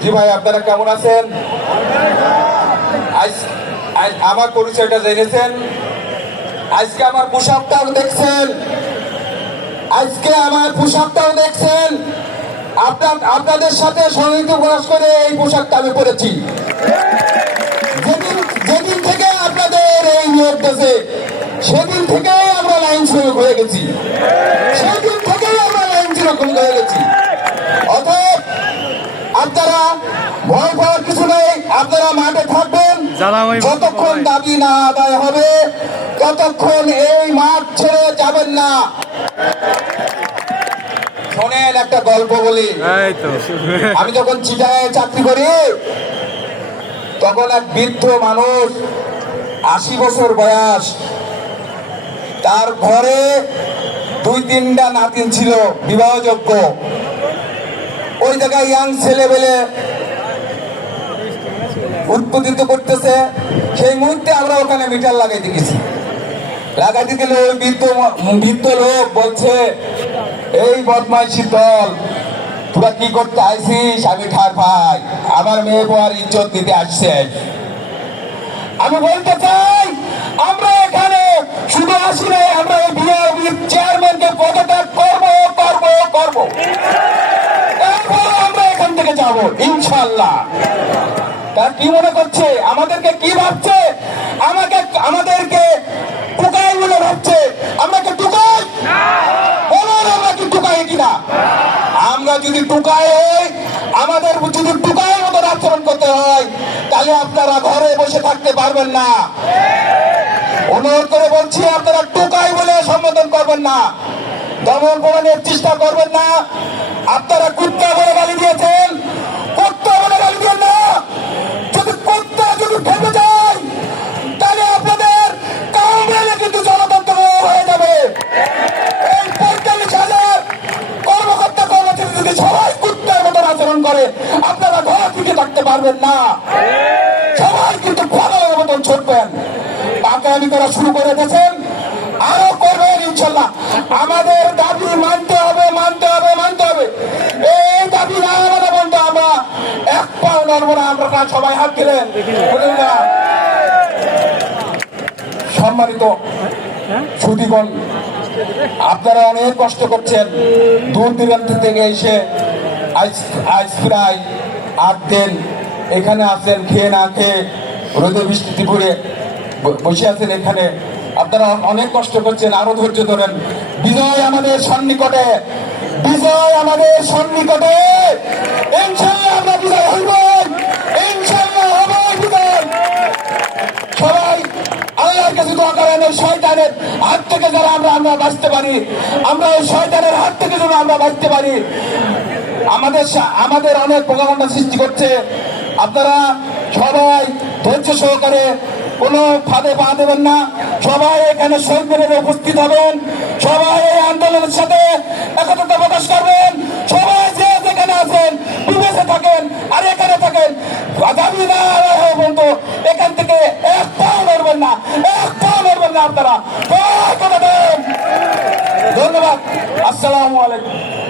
জি ভাই, আপনারা কেমন আছেন? আমার পরিচয়টা জেনেছেন। আজকে আমার পোশাকটাও দেখছেন। আজকে আমার পোশাকটাও দেখছেন। আপনাদের সাথে সংযুক্ত প্রকাশ করে এই পোশাকটা আমি পরেছি। যেদিন থেকে আপনাদের এই নিয়োগ সেদিন থেকেই আমরা লাইন শুরু হয়ে গেছি। সেদিন থেকেই আমরা লাইন শুরু হয়ে গেছি অতএব আপনারা ভয় পাওয়ার কিছু নেই আপনারা মাঠে থাকবেন। যতক্ষণ দাবি না আদায় হবে ততক্ষণ এই মাঠ ছেড়ে যাবেন না। শোনেন একটা গল্প বলি। আমি যখন চিটায় চাকরি করি তখন এক বৃদ্ধ মানুষ আশি বছর বয়স তার ঘরে দুই তিনটা নাতিন ছিল বিবাহযোগ্য। ওই জায়গায় ইয়াং ছেলেবেলে উৎপাদিত করতেছে, সেই মুহূর্তে আমরা ওখানে মিটার লাগাইতে গেছি। লাগাইতে গেলে ওই বৃদ্ধ বৃদ্ধ লোক বলছে, এই বদমাইশি দল, তোরা কি করতে আইসিস? আমি ঠার ভাই, আমার মেয়ে বউয়ার ইজ্জত দিতে আসছে। আমি বলতে চাই, আমরা এখানে শুধু আসি নাই, আমরা এই বিআরবির চেয়ারম্যানকে পদত্যাগ করব করব করব। আমরা এখান থেকে যাব ইনশাল্লাহ তার কি মনে করছে? আমাদেরকে কি ভাবছে? আমাকে, আমাদেরকে টুকাই বলে ভাবছে। আমরা কি টুকাই? বলুন, আমরা কি টুকাই কিনা? আমরা যদি টুকাই হই, আমাদের যদি টুকাই মতো আচরণ করতে হয়, তাহলে আপনারা ঘরে বসে থাকতে পারবেন না। অনুরোধ করে বলছি, আপনারা টুকাই বলে সম্বোধন করবেন না। দমন প্রমাণের চেষ্টা করবেন না। আপনারা কুত্তা বলে গালি দিয়েছেন। করে আপনারা ঘর থেকে থাকতে পারবেন না। সবাই কিন্তু পাগলের মতন ছুটবেন। পাকামি করা শুরু করে দিয়েছেন। আরও করবেন ইনশাল্লাহ। আমাদের দাবি মানতে হবে মানতে হবে মানতে হবে। এই দাবি না আমাদের বলতে আমরা এক পাও নড়বো না, আমরা সবাই হাত দিলেন। সম্মানিত সুদীগণ, আপনারা অনেক কষ্ট করছেন। দূর দূরান্ত থেকে এসে আইস আইস প্রায় আট দিন এখানে আছেন, খেয়ে না খেয়ে রোদে বৃষ্টিতে ঘুরে বসে আছেন এখানে। আপনারা অনেক কষ্ট করছেন, আরও ধৈর্য ধরেন। বিজয় আমাদের সন্নিকটে, বিজয় আমাদের সন্নিকটে। আমরা বিজয় হইব সবাই হাত থেকে যারা আমরা আমরা বাঁচতে পারি। আমরা এই শয়তানের হাত থেকে যেন আমরা বাঁচতে পারি। আমাদের আমাদের অনেক প্রকাণ্ড সৃষ্টি করছে। আপনারা সবাই ধৈর্য সহকারে কোনো ফাঁদে পা দেবেন না। সবাই এখানে শহীদ উপস্থিত হবেন। সবাই এই আন্দোলনের সাথে একত্রতা প্রকাশ করবেন। সবাই যে যেখানে আছেন, বিদেশে থাকেন আর এখানে থাকেন দাবি না হওয়া এখান থেকে এক পাও না। এক পাও না আপনারা। ধন্যবাদ। আসসালামু আলাইকুম।